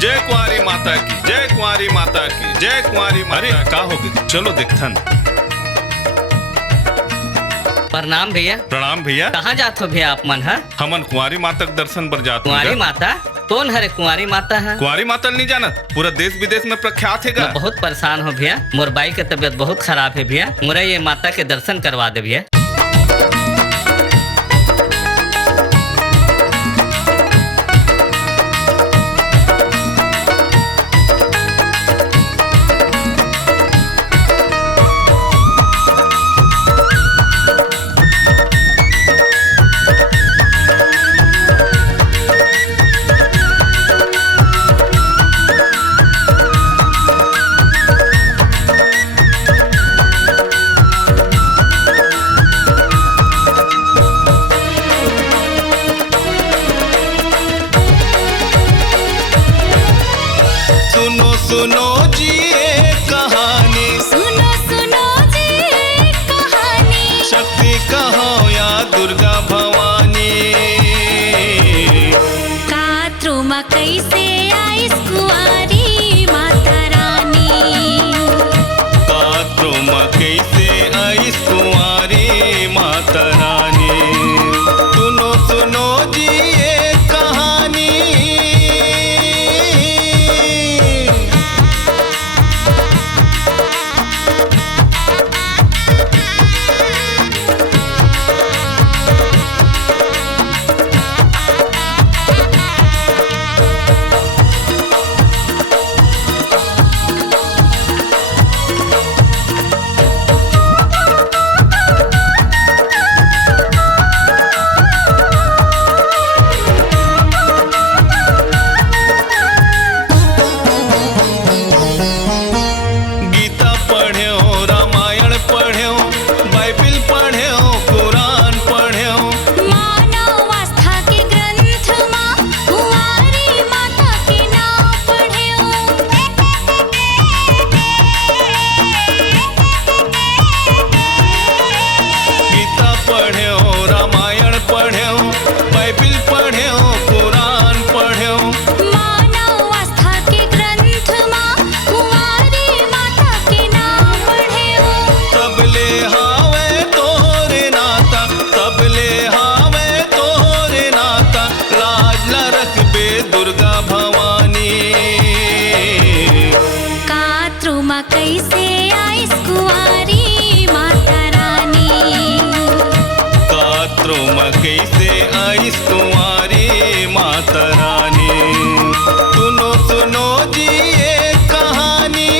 जय कुंवारी माता की, जय कुंवारी माता की, जय कुंवारी माता। अरे का हो गई, चलो देखथन। प्रणाम भैया। प्रणाम भैया। कहाँ जात हो भैया आप मन? है हमन कुंवारी माता के दर्शन पर जात। कुंवारी माता कौन हरे? कुंवारी माता है? कुंवारी माता नहीं जानत, पूरा देश विदेश में प्रख्यात है। मैं बहुत परेशान हो भैया, मोर बाई के तबीयत बहुत खराब है भैया, मोरा ये माता के दर्शन करवा दे भैया। सुनो सुनो जी ये कहानी, सुनो सुनो जी ये कहानी, शक्ति कहो या दुर्गा भवानी। कात्रुमा कैसे आइस कुंवारी माता रानी, कात्रुमा कैसे आइस कुंवारी माता रानी। सुनो सुनो जी ये कहानी, गीता पढ़्यो, रामायण पढ़्यो, बाइबिल पढ़्यो, कुरान पढ़्यो। मानव आस्था के ग्रंथ माँ कुंवारी माता के नाम पढ़्यो। गीता पढ़्यो, रामायण पढ़्यो, बाइबिल पढ़्यो, कुरान पढ़्यो। मानव आस्था के ग्रंथ माँ कुंवारी माता के नाम पढ़्यो। सबले हावे तोरे नाता, सबले हावे तोरे नाता, लाज न रखबे दुर्गा भवानी। कात्रुमा कैसे आइस कुंवारी माता रानी, कात्रुमा कैसे आइस कुंवारी माता रानी। सुनो सुनो जी ये कहानी,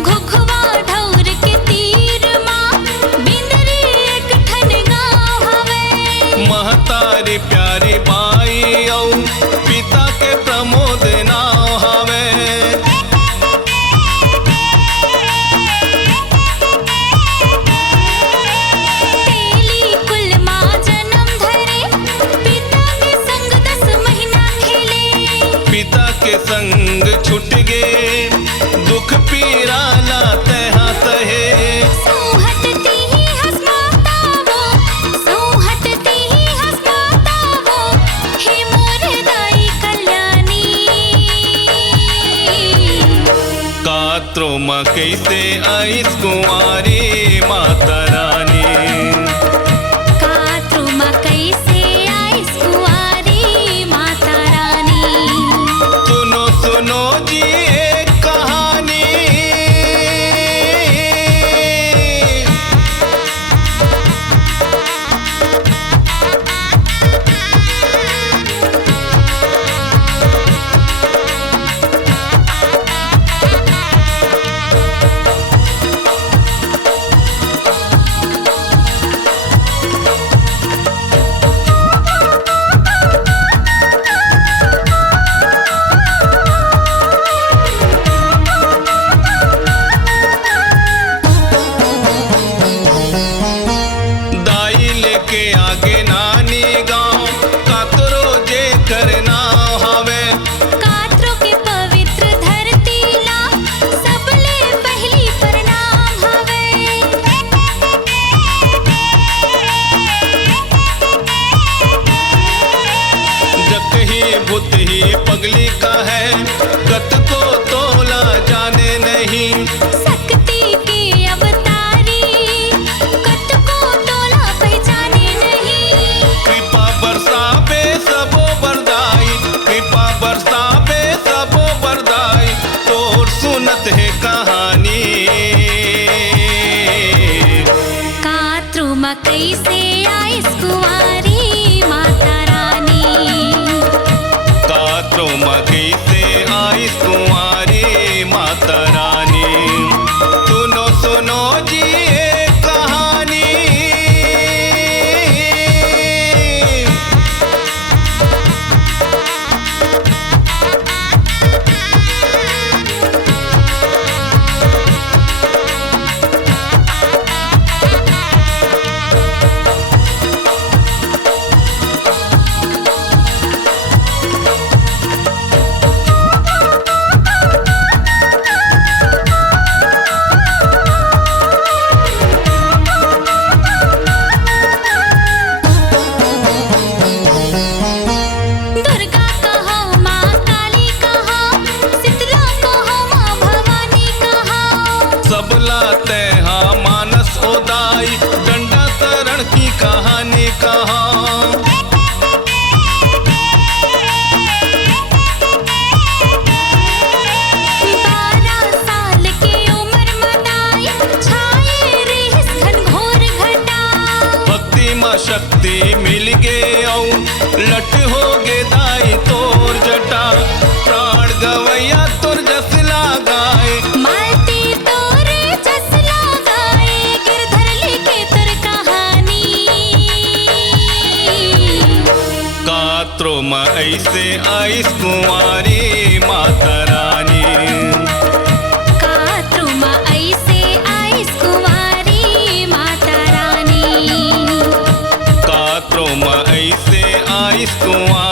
घुघवा ढौर के तीर माँ बिंदरी एक ठन गाँव हवे। महतारी प्यारी बाई औ पिता के प्रमोद नाव हवे। तेली कुल माँ जन्म धरे, पिता के संग 10 महीना खेले। पिता के संग छुट गे, दुख पीरा ना तहा सहे। सोहटती ही हंसमाता वो, सोहटती ही हंसमाता वो, हे मोर दाई कल्याणी। कात्रुमा कैसे आइस कुंवारी माता रानी। कात्रुमा कैसे आइस कुंवारी माता रानी, सुनो सुनो जी ये कहानी, कात्रो में ऐसे आइस कुंवारी माता रानी। कात्रुमा ऐसे आइस कुंवारी माता रानी। कात्रो में ऐसे आइस कुंवारी